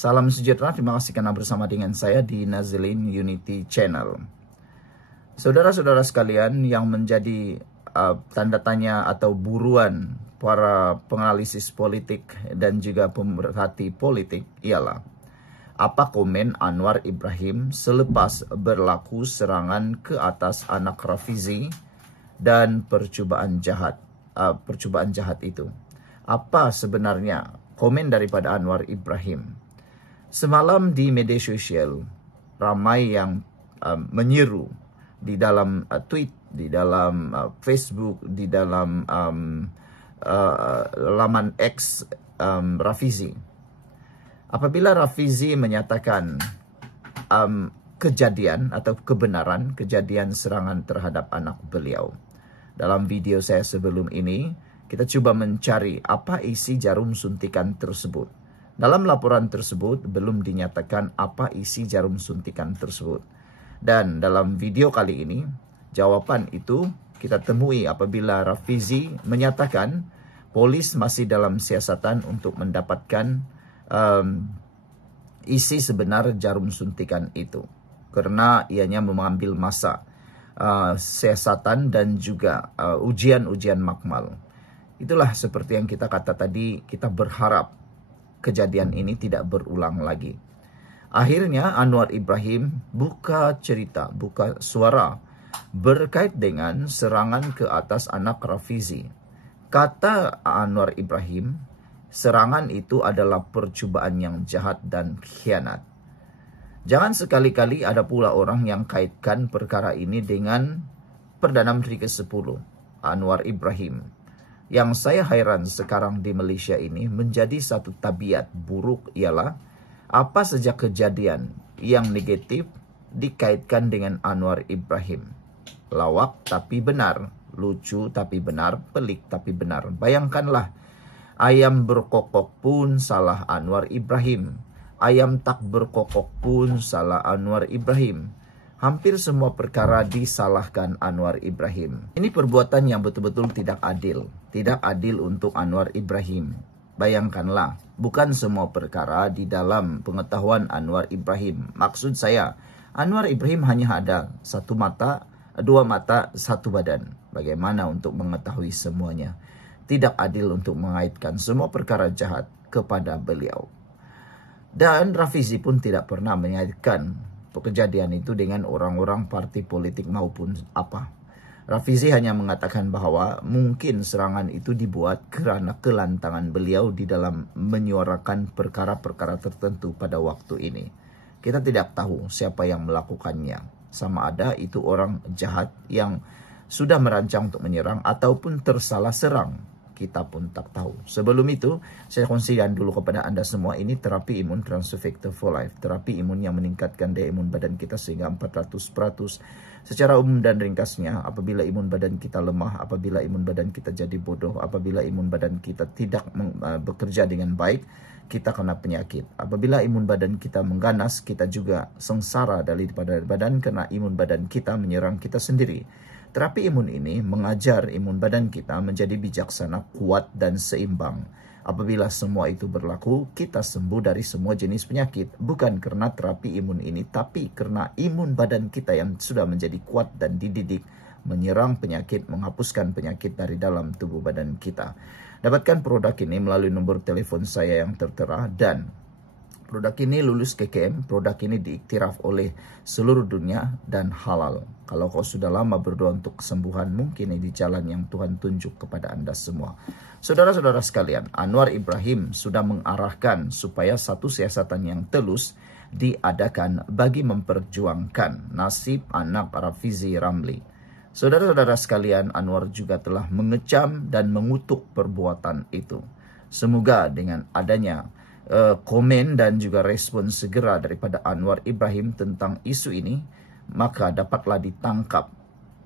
Salam sejahtera, terima kasih karena bersama dengan saya di Nazilin Unity Channel. Saudara-saudara sekalian yang menjadi tanda tanya atau buruan para penganalisis politik dan juga pemerhati politik ialah apa komen Anwar Ibrahim selepas berlaku serangan ke atas anak Rafizi dan percobaan jahat itu. Apa sebenarnya komen daripada Anwar Ibrahim? Semalam di media sosial ramai yang menyeru di dalam tweet, di dalam Facebook, di dalam laman X Rafizi. Apabila Rafizi menyatakan kejadian atau kebenaran kejadian serangan terhadap anak beliau. Dalam video saya sebelum ini, kita coba mencari apa isi jarum suntikan tersebut. Dalam laporan tersebut belum dinyatakan apa isi jarum suntikan tersebut. Dan dalam video kali ini, jawaban itu kita temui apabila Rafizi menyatakan polis masih dalam siasatan untuk mendapatkan isi sebenar jarum suntikan itu. Karena ianya mengambil masa siasatan dan juga ujian-ujian makmal. Itulah seperti yang kita kata tadi, kita berharap kejadian ini tidak berulang lagi. Akhirnya Anwar Ibrahim buka cerita, buka suara berkait dengan serangan ke atas anak Rafizi. Kata Anwar Ibrahim, serangan itu adalah percobaan yang jahat dan khianat. Jangan sekali-kali ada pula orang yang kaitkan perkara ini dengan Perdana Menteri ke-10, Anwar Ibrahim. Yang saya heran sekarang di Malaysia ini menjadi satu tabiat buruk ialah apa saja kejadian yang negatif dikaitkan dengan Anwar Ibrahim. Lawak tapi benar, lucu tapi benar, pelik tapi benar. Bayangkanlah, ayam berkokok pun salah Anwar Ibrahim. Ayam tak berkokok pun salah Anwar Ibrahim. Hampir semua perkara disalahkan Anwar Ibrahim. Ini perbuatan yang betul-betul tidak adil. Tidak adil untuk Anwar Ibrahim. Bayangkanlah, bukan semua perkara di dalam pengetahuan Anwar Ibrahim. Maksud saya, Anwar Ibrahim hanya ada satu mata, dua mata, satu badan. Bagaimana untuk mengetahui semuanya? Tidak adil untuk mengaitkan semua perkara jahat kepada beliau. Dan Rafizi pun tidak pernah mengaitkan kejadian itu dengan orang-orang parti politik maupun apa. Rafizi hanya mengatakan bahwa mungkin serangan itu dibuat kerana kelantangan beliau di dalam menyuarakan perkara-perkara tertentu pada waktu ini. Kita tidak tahu siapa yang melakukannya. Sama ada itu orang jahat yang sudah merancang untuk menyerang ataupun tersalah serang. Kita pun tak tahu. Sebelum itu, saya kongsikan dulu kepada Anda semua, ini terapi imun Transfer Factor for Life. Terapi imun yang meningkatkan daya imun badan kita sehingga 400%. Secara umum dan ringkasnya, apabila imun badan kita lemah, apabila imun badan kita jadi bodoh, apabila imun badan kita tidak bekerja dengan baik, kita kena penyakit. Apabila imun badan kita mengganas, kita juga sengsara daripada badan karena imun badan kita menyerang kita sendiri. Terapi imun ini mengajar imun badan kita menjadi bijaksana, kuat, dan seimbang. Apabila semua itu berlaku, kita sembuh dari semua jenis penyakit. Bukan karena terapi imun ini, tapi karena imun badan kita yang sudah menjadi kuat dan dididik, menyerang penyakit, menghapuskan penyakit dari dalam tubuh badan kita. Dapatkan produk ini melalui nomor telepon saya yang tertera dan produk ini lulus KKM, produk ini diiktiraf oleh seluruh dunia dan halal. Kalau kau sudah lama berdoa untuk kesembuhan, mungkin ini jalan yang Tuhan tunjuk kepada Anda semua. Saudara-saudara sekalian, Anwar Ibrahim sudah mengarahkan supaya satu siasatan yang telus diadakan bagi memperjuangkan nasib anak Rafizi Ramli. Saudara-saudara sekalian, Anwar juga telah mengecam dan mengutuk perbuatan itu. Semoga dengan adanya komen dan juga respon segera daripada Anwar Ibrahim tentang isu ini, maka dapatlah ditangkap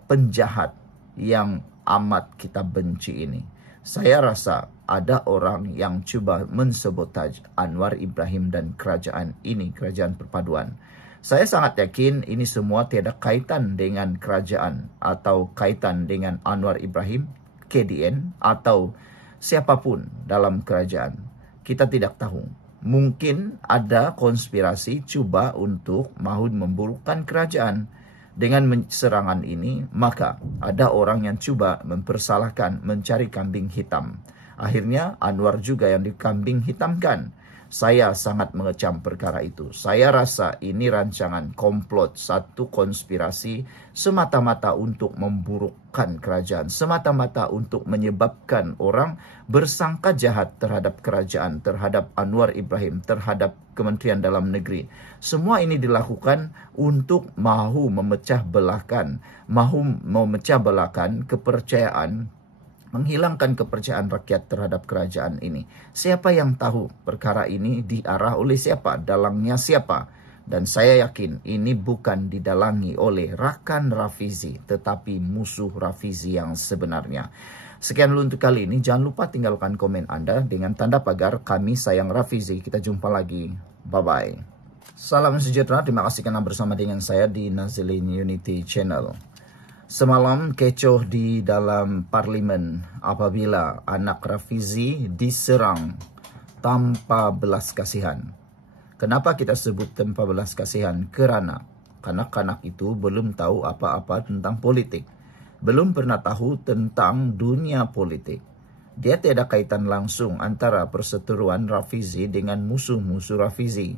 penjahat yang amat kita benci ini. Saya rasa ada orang yang cuba mensabotaj Anwar Ibrahim dan kerajaan ini, kerajaan perpaduan. Saya sangat yakin ini semua tiada kaitan dengan kerajaan atau kaitan dengan Anwar Ibrahim, KDN atau siapapun dalam kerajaan. Kita tidak tahu. Mungkin ada konspirasi coba untuk mahu memburukkan kerajaan. Dengan serangan ini, maka ada orang yang coba mempersalahkan, mencari kambing hitam. Akhirnya Anwar juga yang dikambing hitamkan. Saya sangat mengecam perkara itu. Saya rasa ini rancangan komplot, satu konspirasi semata-mata untuk memburukkan kerajaan. Semata-mata untuk menyebabkan orang bersangka jahat terhadap kerajaan, terhadap Anwar Ibrahim, terhadap Kementerian Dalam Negeri. Semua ini dilakukan untuk mahu memecah belahkan kepercayaan, menghilangkan kepercayaan rakyat terhadap kerajaan ini. Siapa yang tahu perkara ini diarah oleh siapa, dalangnya siapa? Dan saya yakin ini bukan didalangi oleh rakan Rafizi, tetapi musuh Rafizi yang sebenarnya. Sekian dulu untuk kali ini. Jangan lupa tinggalkan komen Anda dengan tanda pagar Kami Sayang Rafizi. Kita jumpa lagi. Bye-bye. Salam sejahtera. Terima kasih karena bersama dengan saya di Nazilin Unity Channel. Semalam kecoh di dalam parlimen apabila anak Rafizi diserang tanpa belas kasihan. Kenapa kita sebut tanpa belas kasihan? Kerana kanak-kanak itu belum tahu apa-apa tentang politik. Belum pernah tahu tentang dunia politik. Dia tiada kaitan langsung antara perseteruan Rafizi dengan musuh-musuh Rafizi.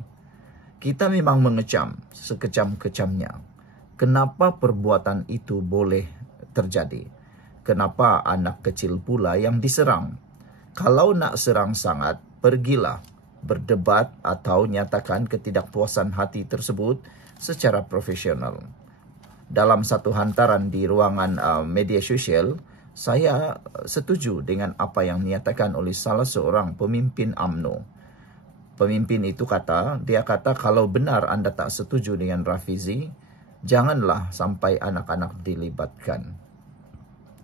Kita memang mengecam sekecam-kecamnya. Kenapa perbuatan itu boleh terjadi? Kenapa anak kecil pula yang diserang? Kalau nak serang sangat, pergilah berdebat atau nyatakan ketidakpuasan hati tersebut secara profesional. Dalam satu hantaran di ruangan media sosial, saya setuju dengan apa yang dinyatakan oleh salah seorang pemimpin UMNO. Pemimpin itu dia kata kalau benar Anda tak setuju dengan Rafizi, janganlah sampai anak-anak dilibatkan.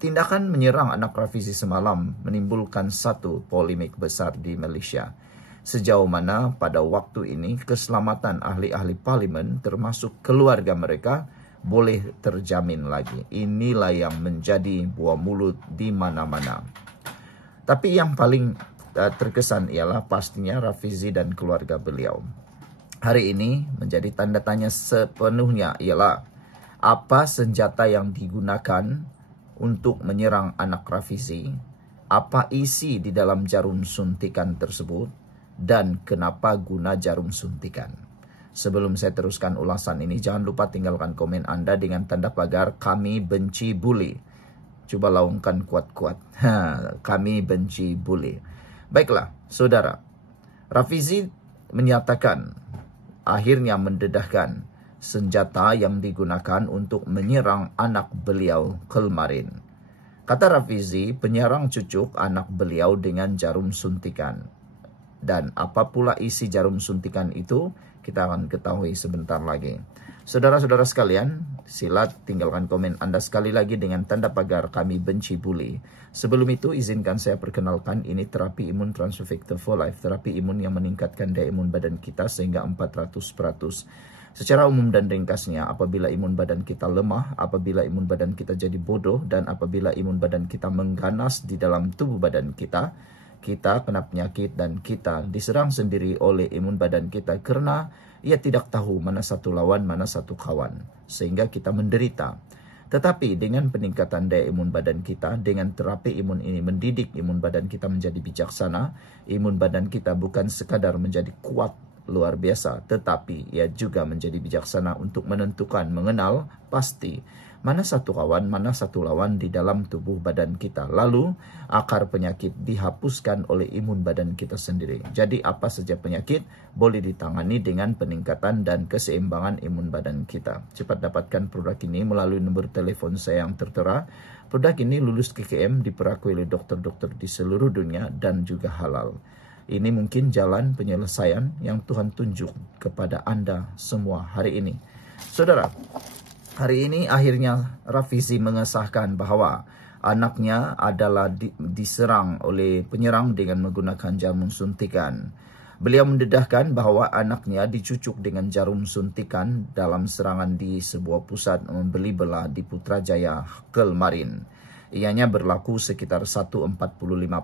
Tindakan menyerang anak Rafizi semalam menimbulkan satu polemik besar di Malaysia. Sejauh mana pada waktu ini keselamatan ahli-ahli parlimen termasuk keluarga mereka boleh terjamin lagi. Inilah yang menjadi buah mulut di mana-mana. Tapi yang paling terkesan ialah pastinya Rafizi dan keluarga beliau. Hari ini menjadi tanda tanya sepenuhnya ialah apa senjata yang digunakan untuk menyerang anak Rafizi, apa isi di dalam jarum suntikan tersebut, dan kenapa guna jarum suntikan. Sebelum saya teruskan ulasan ini, jangan lupa tinggalkan komen Anda dengan tanda pagar Kami Benci Buli. Coba laungkan kuat-kuat. Kami benci buli. Baiklah, saudara. Rafizi menyatakan, akhirnya mendedahkan senjata yang digunakan untuk menyerang anak beliau kemarin. Kata Rafizi, penyerang cucuk anak beliau dengan jarum suntikan. Dan apa pula isi jarum suntikan itu? Kita akan ketahui sebentar lagi. Saudara-saudara sekalian, sila tinggalkan komen Anda sekali lagi dengan tanda pagar Kami Benci Buli. Sebelum itu, izinkan saya perkenalkan ini terapi imun Transfector for Life. Terapi imun yang meningkatkan daya imun badan kita sehingga 400%. Secara umum dan ringkasnya, apabila imun badan kita lemah, apabila imun badan kita jadi bodoh, dan apabila imun badan kita mengganas di dalam tubuh badan kita kena penyakit dan kita diserang sendiri oleh imun badan kita karena ia tidak tahu mana satu lawan, mana satu kawan. Sehingga kita menderita. Tetapi dengan peningkatan daya imun badan kita, dengan terapi imun ini mendidik imun badan kita menjadi bijaksana, imun badan kita bukan sekadar menjadi kuat luar biasa, tetapi ia juga menjadi bijaksana untuk menentukan, mengenal pasti mana satu kawan, mana satu lawan di dalam tubuh badan kita. Lalu, akar penyakit dihapuskan oleh imun badan kita sendiri. Jadi, apa saja penyakit boleh ditangani dengan peningkatan dan keseimbangan imun badan kita. Cepat dapatkan produk ini melalui nomor telepon saya yang tertera. Produk ini lulus KKM, diperakui oleh dokter-dokter di seluruh dunia dan juga halal. Ini mungkin jalan penyelesaian yang Tuhan tunjuk kepada Anda semua hari ini. Saudara, hari ini akhirnya Rafizi mengesahkan bahwa anaknya adalah diserang oleh penyerang dengan menggunakan jarum suntikan. Beliau mendedahkan bahwa anaknya dicucuk dengan jarum suntikan dalam serangan di sebuah pusat membeli belah di Putrajaya kemarin. Ianya berlaku sekitar 1.45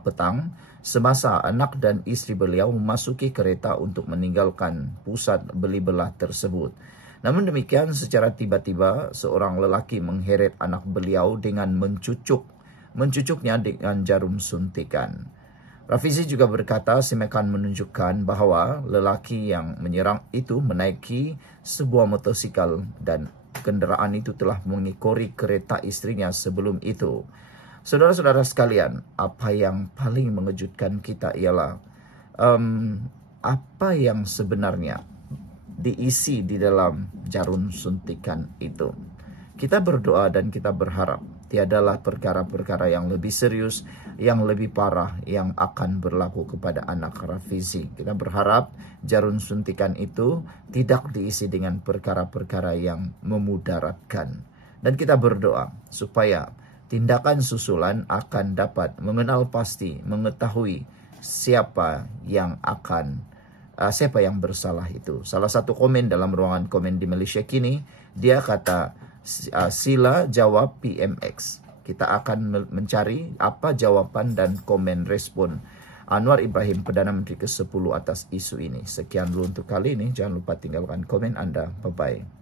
petang semasa anak dan istri beliau memasuki kereta untuk meninggalkan pusat beli belah tersebut. Namun demikian, secara tiba-tiba seorang lelaki mengheret anak beliau dengan mencucuknya dengan jarum suntikan. Rafizi juga berkata Simekan menunjukkan bahwa lelaki yang menyerang itu menaiki sebuah motosikal dan kendaraan itu telah mengikori kereta istrinya sebelum itu. Saudara-saudara sekalian, apa yang paling mengejutkan kita ialah apa yang sebenarnya diisi di dalam jarum suntikan itu. Kita berdoa dan kita berharap tiadalah perkara-perkara yang lebih serius, yang lebih parah yang akan berlaku kepada anak Rafizi. Kita berharap jarum suntikan itu tidak diisi dengan perkara-perkara yang memudaratkan. Dan kita berdoa supaya tindakan susulan akan dapat mengenal pasti, mengetahui siapa yang bersalah itu. Salah satu komen dalam ruangan komen di Malaysia kini, dia kata, sila jawab PMX. Kita akan mencari apa jawaban dan komen respon Anwar Ibrahim, Perdana Menteri ke-10 atas isu ini. Sekian dulu untuk kali ini. Jangan lupa tinggalkan komen Anda. Bye-bye.